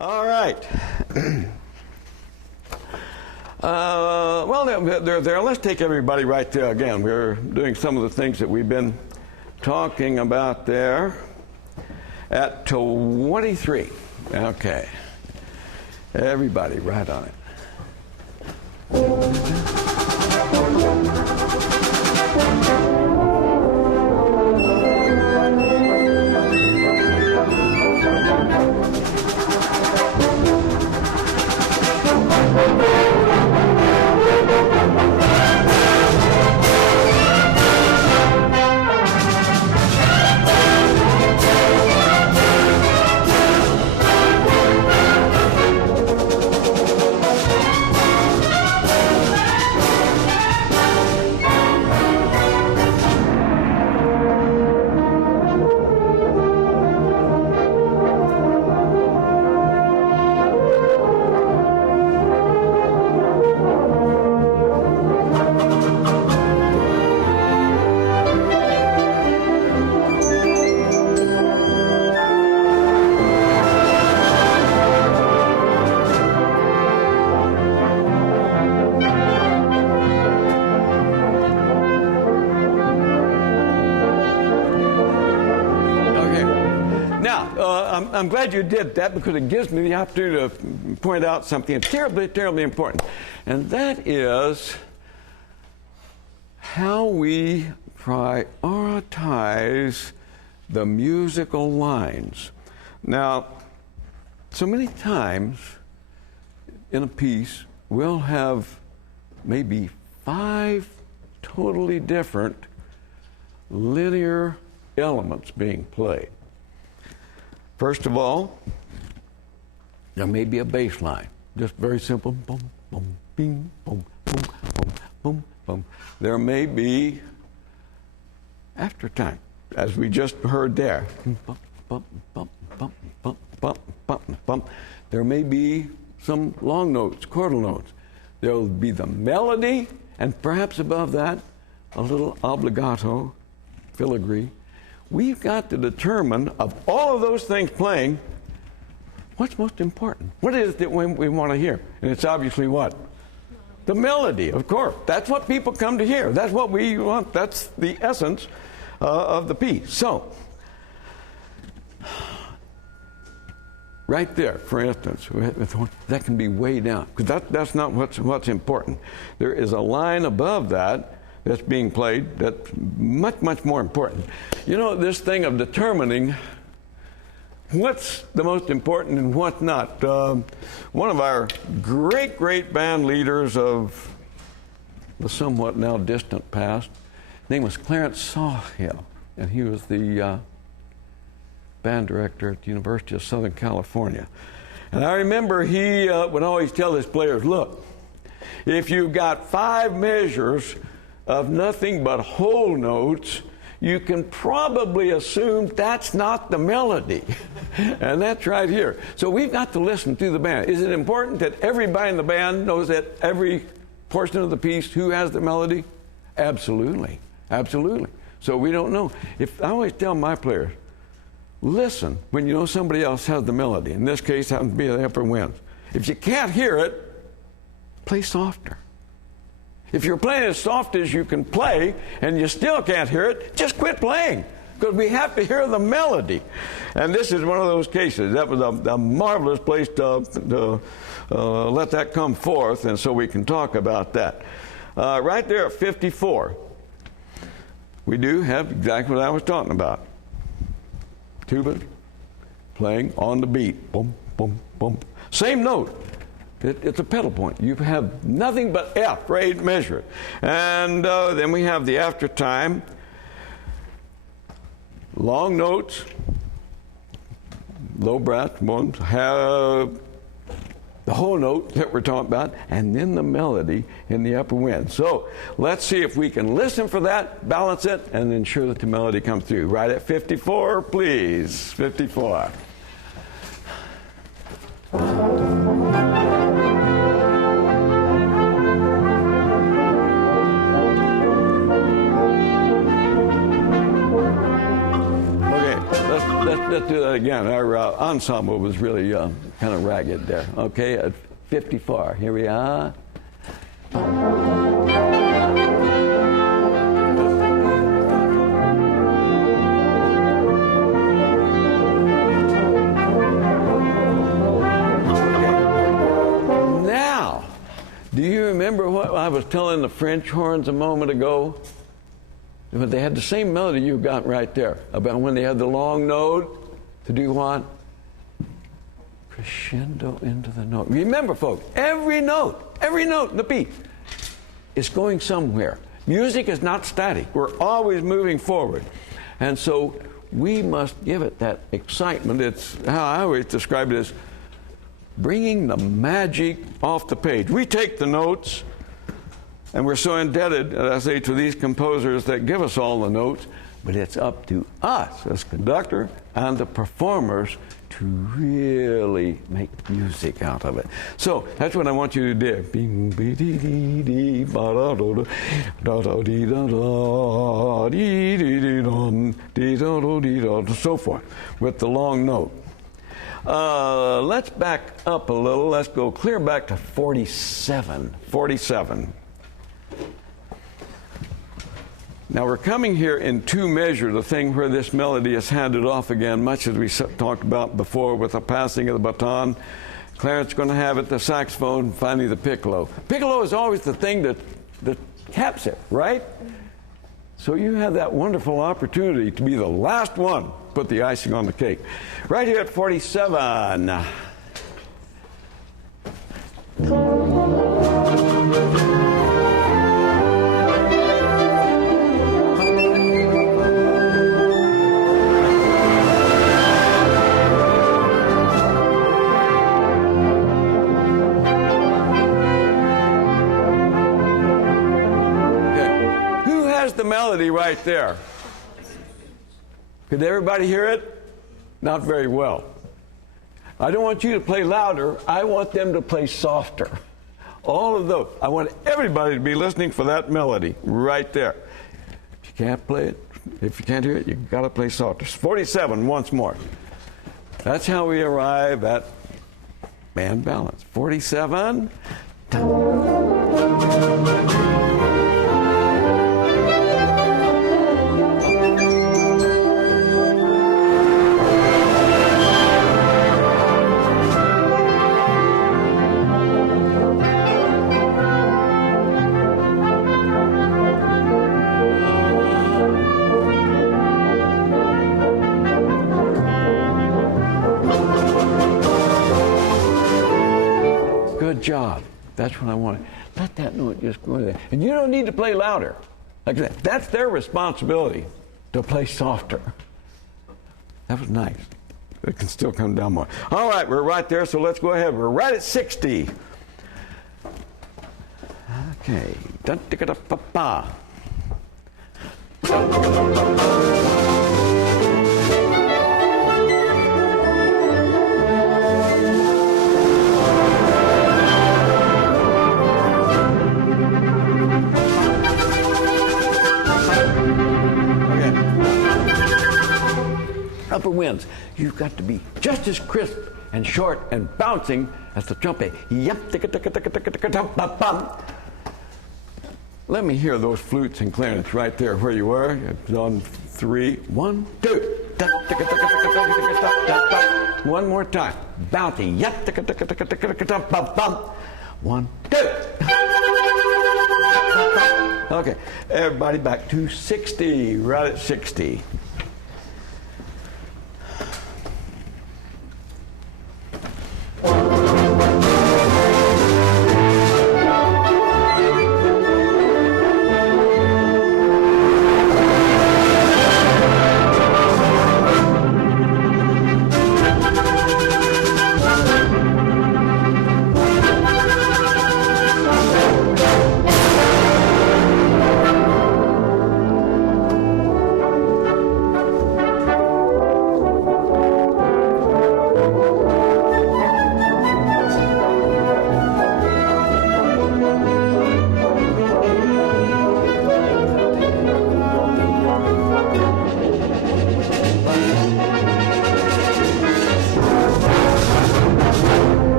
All right. Well, there. Let's take everybody right there again. We're doing some of the things that we've been talking about there at 23. Okay. Everybody right on it. I'm glad you did that because it gives me the opportunity to point out something terribly, terribly important. And that is how we prioritize the musical lines. Now, so many times in a piece, we'll have maybe 5 totally different linear elements being played. First of all, there may be a bass line, just very simple, boom, boom, bing, boom, boom, boom, boom, boom. There may be aftertime, as we just heard there. Bump, bump, bump, bump, bump, bump, bump, bump. There may be some long notes, chordal notes. There will be the melody, and perhaps above that, a little obbligato, filigree. We've got to determine, of all of those things playing, what's most important. What is it that we want to hear? And it's obviously what? The melody, of course. That's what people come to hear. That's what we want. That's the essence of the piece. So, right there, for instance, that can be way down, because that's not what's important. There is a line above that that's being played that's much, much more important. You know, this thing of determining what's the most important and what's not. One of our great, great band leaders of the somewhat now distant past, his name was Clarence Sawhill, and he was the band director at the University of Southern California. And I remember he would always tell his players, look, if you've got 5 measures of nothing but whole notes, you can probably assume that's not the melody. And that's right here. So we've got to listen to the band. Is it important that everybody in the band knows that every portion of the piece who has the melody? Absolutely. Absolutely. So we don't know. I always tell my players, listen when you know somebody else has the melody. In this case, happens to be the upper winds. If you can't hear it, play softer. If you're playing as soft as you can play and you still can't hear it, just quit playing, because we have to hear the melody. And this is one of those cases. That was a marvelous place to let that come forth, and so we can talk about that. Right there at 54, we do have exactly what I was talking about. Tuba playing on the beat. Boom, boom, boom. Same note. It's a pedal point. You have nothing but F for 8 measure. And then we have the aftertime, long notes, low breath, have the whole note that we're talking about, and then the melody in the upper wind. So let's see if we can listen for that, balance it, and ensure that the melody comes through. Right at 54, please. 54. Let's do that again. Our ensemble was really kind of ragged there. Okay, at 54. Here we are. Now, do you remember what I was telling the French horns a moment ago? But they had the same melody you got right there, about when they had the long note to do what? Crescendo into the note. Remember, folks, every note in the piece is going somewhere. Music is not static. We're always moving forward. And so we must give it that excitement. It's how I always describe it as bringing the magic off the page. We take the notes, and we're so indebted, as I say, to these composers that give us all the notes, but it's up to us as conductor and the performers to really make music out of it. So that's what I want you to do. So forth, with the long note. Let's back up a little. Let's go clear back to 47. 47. Now we're coming here in two measure, the thing where this melody is handed off again, much as we talked about before with the passing of the baton. Clarence is going to have it, the saxophone, finally the piccolo. Piccolo is always the thing that caps it, right? So you have that wonderful opportunity to be the last one, put the icing on the cake. Right here at 47. The melody right there. Could everybody hear it? Not very well. I don't want you to play louder. I want them to play softer. All of those. I want everybody to be listening for that melody right there. If you can't play it, if you can't hear it, you've got to play softer. 47 once more. That's how we arrive at band balance. 47. Good job. That's what I want. Let that note just go in there. And you don't need to play louder. Like that. That's their responsibility to play softer. That was nice. It can still come down more. All right, we're right there, so let's go ahead. We're right at 60. Okay. Dun-ticka-da-pa-pa. Upper winds, you've got to be just as crisp and short and bouncing as the trumpet. Let me hear those flutes and clarinets right there where you were. On 3, 1, 2. One more time. Bounty. 1, 2. Okay, everybody back to 60. Right at 60.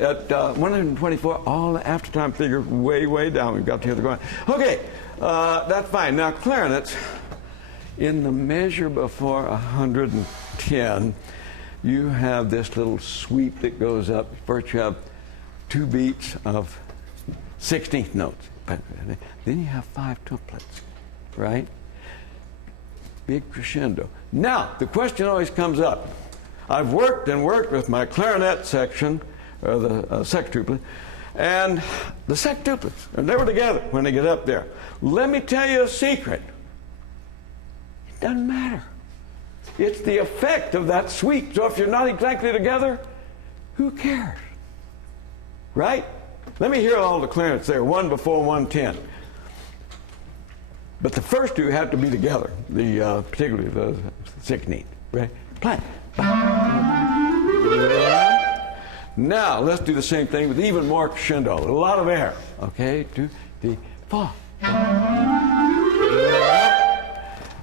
at 124, all the aftertime figure way, way down. We've got to hear the ground. Okay, that's fine. Now, clarinets, in the measure before 110, you have this little sweep that goes up. First, you have 2 beats of 16th notes. Then you have 5 tuplets, right? Big crescendo. Now, the question always comes up. I've worked and worked with my clarinet section, or the sextuplet, and the sextuplets are never together when they get up there. Let me tell you a secret. It doesn't matter. It's the effect of that sweep. So if you're not exactly together, who cares? Right? Let me hear all the clarinets there, 1 before 110. But the first 2 have to be together, particularly the 16th. Right? Play. Now, let's do the same thing with even more crescendo, a lot of air. Okay, 2, 3, 4.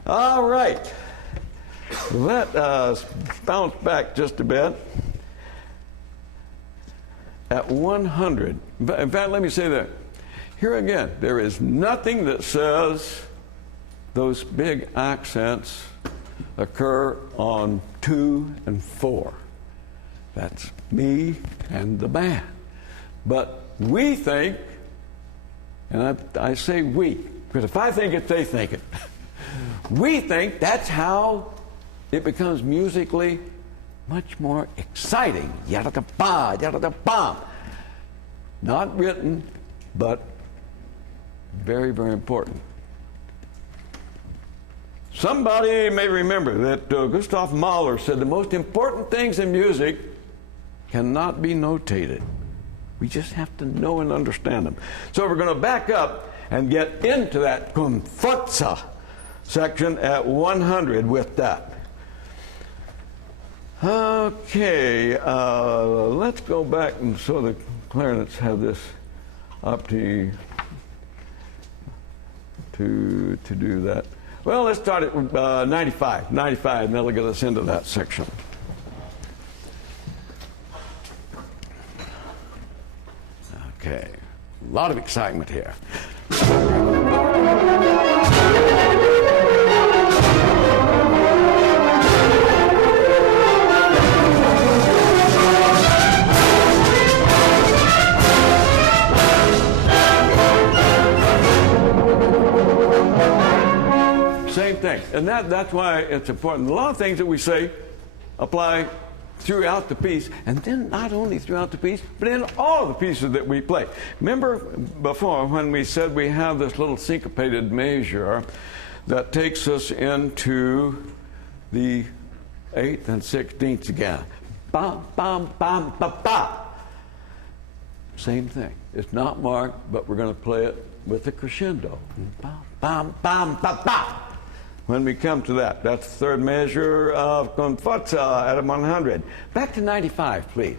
All right. Let us bounce back just a bit. At 100, in fact, let me say that. Here again, there is nothing that says those big accents occur on 2 and 4. That's me and the band. But we think, and I say we, because if I think it, they think it. We think that's how it becomes musically much more exciting. Yada-da-ba, yada-da-bam. Not written, but very, very important. Somebody may remember that Gustav Mahler said the most important things in music cannot be notated. We just have to know and understand them. So we're going to back up and get into that con forza section at 100 with that. Okay, let's go back, and so the clarinets have this opportunity to do that. Well, let's start at 95, and that'll get us into that section. Okay, a lot of excitement here. Same thing, and that's why it's important. A lot of things that we say apply throughout the piece, and then not only throughout the piece, but in all the pieces that we play. Remember before when we said we have this little syncopated measure that takes us into the 8th and 16th again. Bam, bam, bam, ba, ba. Same thing. It's not marked, but we're going to play it with the crescendo. Bam, bam, bam, ba, ba. When we come to that, that's the third measure of con forza at 100. Back to 95, please.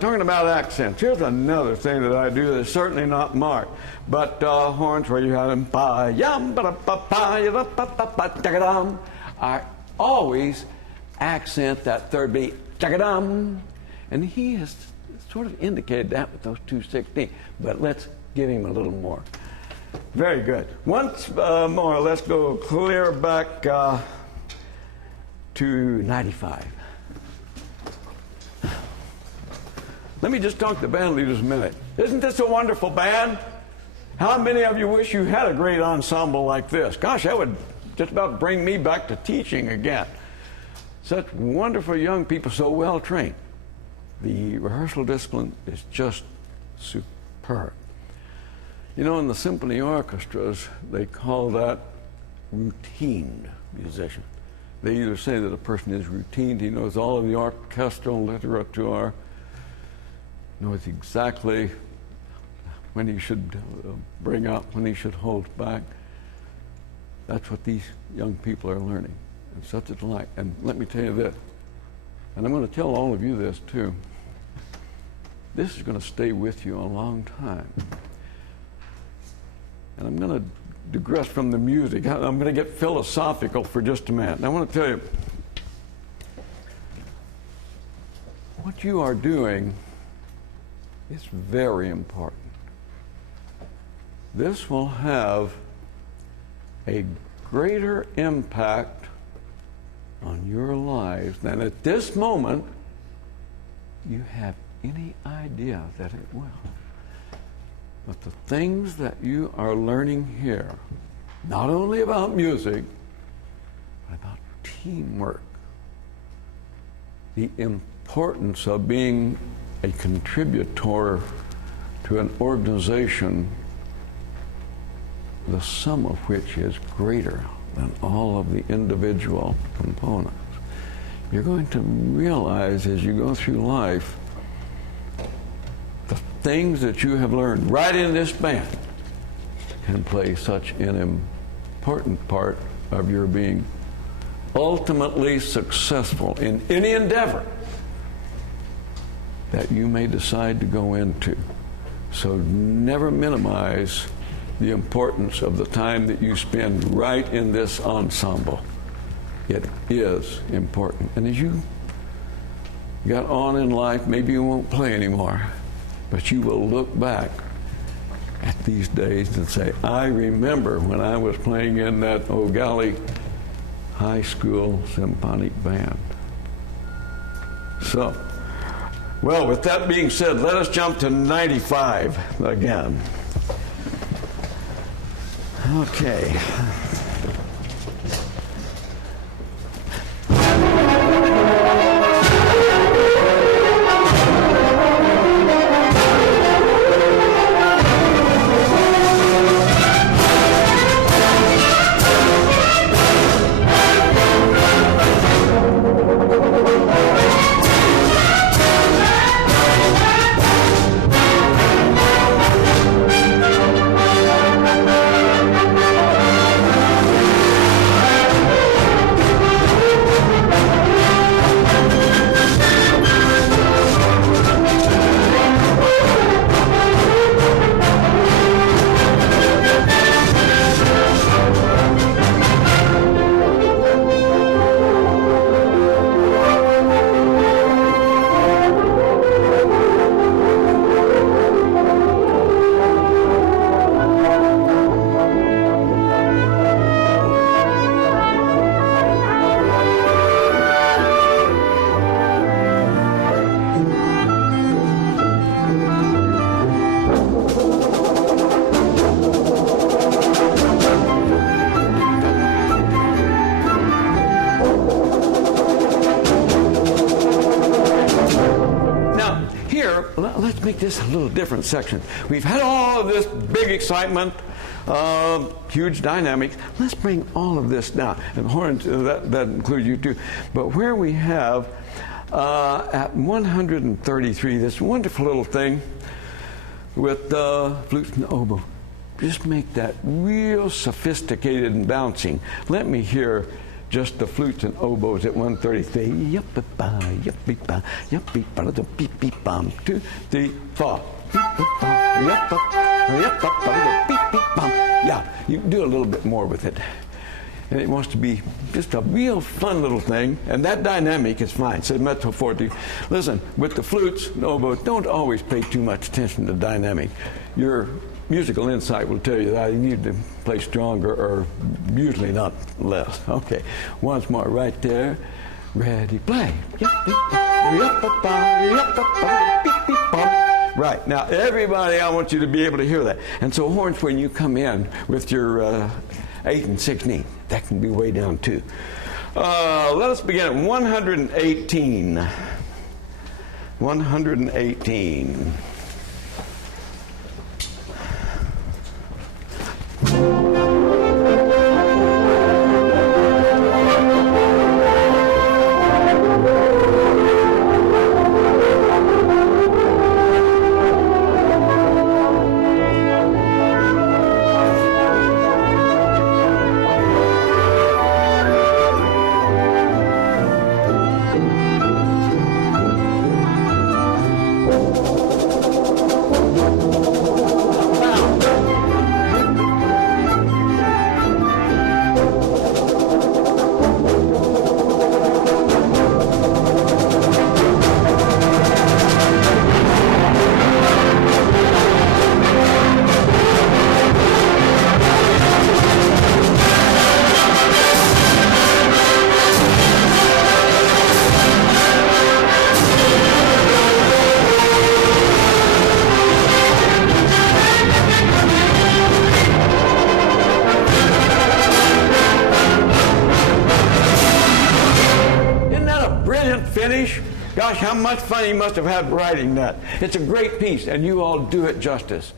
Talking about accents, here's another thing that I do that's certainly not marked, but horns where you have them, I always accent that third beat, and he has sort of indicated that with those 2/16, but let's give him a little more. Very good. Once more, let's go clear back to 95. Let me just talk to the band leaders a minute. Isn't this a wonderful band? How many of you wish you had a great ensemble like this? Gosh, that would just about bring me back to teaching again. Such wonderful young people, so well trained. The rehearsal discipline is just superb. You know, in the symphony orchestras, they call that routine musician. They either say that a person is routine, he knows all of the orchestral literature, knows exactly when he should bring up, when he should hold back. That's what these young people are learning. And such a delight. And let me tell you this, and I'm going to tell all of you this too, this is going to stay with you a long time. And I'm going to digress from the music. I'm going to get philosophical for just a minute. And I want to tell you, what you are doing is very important. This will have a greater impact on your lives than at this moment you have any idea that it will. But the things that you are learning here, not only about music, but about teamwork, the importance of being a contributor to an organization, the sum of which is greater than all of the individual components. You're going to realize as you go through life the things that you have learned right in this band can play such an important part of your being ultimately successful in any endeavor that you may decide to go into. So never minimize the importance of the time that you spend right in this ensemble. It is important. And as you get on in life, maybe you won't play anymore, but you will look back at these days and say, I remember when I was playing in that O'Galley High School Symphonic Band. So, well, with that being said, let us jump to 95 again. Okay. Let's make this a little different section. We've had all of this big excitement, huge dynamics. Let's bring all of this down. And horns, that includes you too. But where we have at 133, this wonderful little thing with flutes and oboe. Just make that real sophisticated and bouncing. Let me hear just the flutes and oboes at 133. Yup-ba-ba, yup-be-ba, yup-be-ba, beep-beep-bum, 2, 3, 4. Yeah, you do a little bit more with it. And it wants to be just a real fun little thing, and that dynamic is fine. So mezzo forte. Listen, with the flutes and oboes, don't always pay too much attention to dynamic. Your musical insight will tell you that you need to play stronger or usually not less. Okay, once more, right there. Ready, play. Right, now everybody, I want you to be able to hear that. And so horns, when you come in with your 8 and 16, That can be way down too. Let us begin at 118. 118. Finish. Gosh, how much fun he must have had writing that. It's a great piece, and you all do it justice.